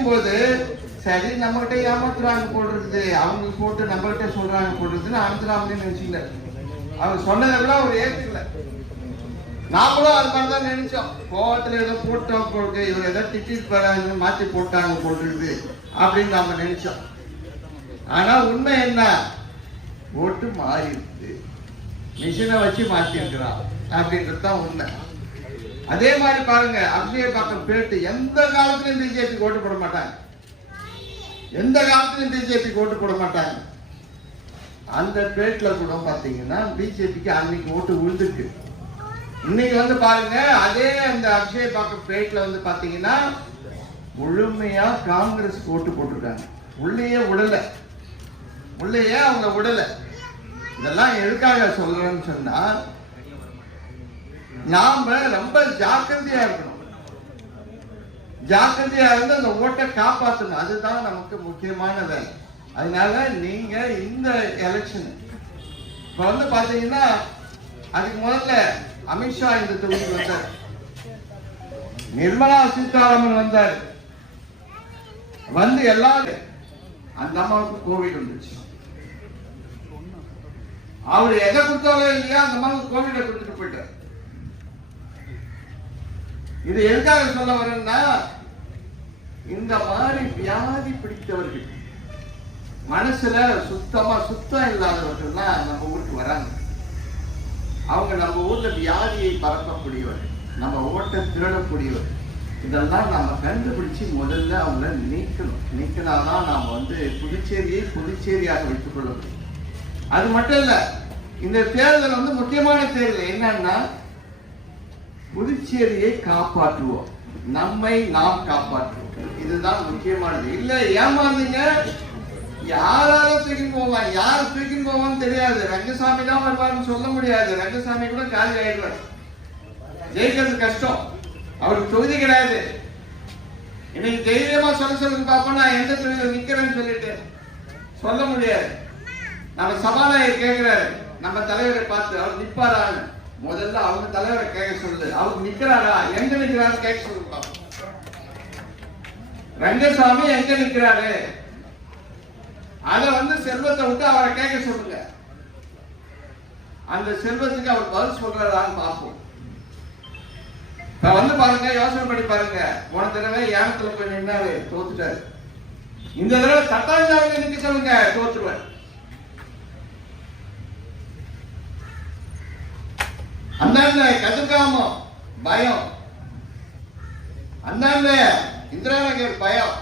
நினைக்கும் போது சரி நம்ம கிட்ட ஏமாத்துறாங்க போடுறது அவங்க போட்டு நம்மகிட்ட சொல்றாங்க போடுறதுன்னு அனந்தராமனே நினைச்சுக்கல அவர் சொன்னதெல்லாம் அவர் ஏத்துக்கல. நாமளும் அது மாதிரி தான் நினைச்சோம். கோவத்துல ஏதோ போட்டோம் போட்டு இவர் ஏதோ திட்டிட்டு போறாங்க மாத்தி போட்டாங்க போடுறது அப்படின்னு நாம நினைச்சோம். ஆனா உண்மை என்ன? ஓட்டு மாறிடுது. மிஷினை வச்சு மாத்திருக்கிறான் அப்படின்றது தான் உண்மை. அதே மாதிரி பாருங்க அக்ஷய பக்கம் பேட்டு எந்த காலத்திலும் பிஜேபி ஓட்டு போட மாட்டாங்க. எந்த காலத்திலும் பிஜேபி ஓட்டு போட மாட்டாங்க. அந்த பேட்டில் கூட பார்த்தீங்கன்னா பிஜேபிக்கு அன்னைக்கு ஓட்டு விழுந்துருக்கு. இன்னைக்கு வந்து பாருங்க அதே அந்த அக்ஷய பாக்கம் பேட்ல வந்து பார்த்தீங்கன்னா முழுமையா காங்கிரஸ் ஓட்டு போட்டிருக்காங்க. உள்ளேயே விடல. உள்ளேயே அவங்க விடல. இதெல்லாம் எதுக்காக சொல்றேன்னு சொன்னா நாம ரொம்ப ஜாக்கிரதையா இருக்கணும். ஜாக்கிரதையா இருந்து அந்த ஓட்டை காப்பாற்றணும் அதுதான் நமக்கு முக்கியமான வேலை. அதனால நீங்க இந்த எலெக்ஷன் இப்ப வந்து பாத்தீங்கன்னா அதுக்கு முதல்ல அமித்ஷா இந்த தொகுதிக்கு வந்தார். நிர்மலா சீதாராமன் வந்தார். வந்து எல்லாரும் அந்த அம்மாவுக்கு கோவிட் வந்துச்சு. அவர் எதை கொடுத்தாலும் இல்லையா அந்த அம்மாவுக்கு கோவிட கொடுத்துட்டு போயிட்டார். இது எதுக்காக சொல்ல வரேன்னா இந்த மாதிரி வியாதி பிடித்தவர்கள் மனசுல சுத்தமா சுத்தம் இல்லாதவர்கள்லாம் நம்ம ஊருக்கு வராங்க. அவங்க நம்ம ஊர்ல வியாதியை பரப்பக்கூடியவர் நம்ம ஓட்ட திருடக்கூடியவர் இதெல்லாம் நாம கண்டுபிடிச்சு முதல்ல அவங்கள நீக்கணும். நீக்கினாதான் நாம வந்து புதுச்சேரியை புதுச்சேரியாக வைத்துக் கொள்ள முடியும். அது மட்டும் இல்ல இந்த தேர்தல் வந்து முக்கியமான தேர்தல். என்னன்னா புதுச்சேரியை காப்பாற்றுவோம். நம்மை நாம் காப்பாற்றுவோம். இதுதான் முக்கியமானது. இல்ல ஏமாந்தீங்க. யாராலும் தூக்கின்னு போவான்? யார் தூக்கின்னு போவான்னு தெரியாது. ரங்கசாமி தான் வருவார்னு சொல்ல முடியாது. ரங்கசாமி கூட காலி ஆயிடுவார். ஜெயிக்கிறது கஷ்டம். அவருக்கு தொகுதி கிடையாது. இன்னைக்கு தைரியமா சொல்ல சொல்லுங்க பாப்போம். நான் எந்த தொகுதியில் நிக்கிறேன்னு சொல்லிட்டு சொல்ல முடியாது. நம்ம சபாநாயகர் கேட்கிறாரு நம்ம தலைவரை பார்த்து அவர் நிப்பாரான்னு. முதல்ல அவங்க தலைவரை கேட்க சொல்லு. அவர் நிக்கிறாரா? எங்க நிக்கிறாரு கேட்க சொல்லு ரங்கசாமி எங்க நிக்கிறாரு? அத வந்து செல்வத்தை விட்டு அவரை கேட்க சொல்லுங்க. அந்த செல்வத்துக்கு அவர் பதில் சொல்றாரான்னு பார்ப்போம். இப்ப வந்து பாருங்க யோசனை பண்ணி பாருங்க. போன தடவை யானத்துல போய் நின்னாரு தோத்துட்டாரு. இந்த தடவை தட்டாஞ்சாவில நிக்க சொல்லுங்க தோத்துருவார் அந்தாண்ட கதிர்காமம் பயம். அந்தாண்ட இந்திரா நகர் பயம்.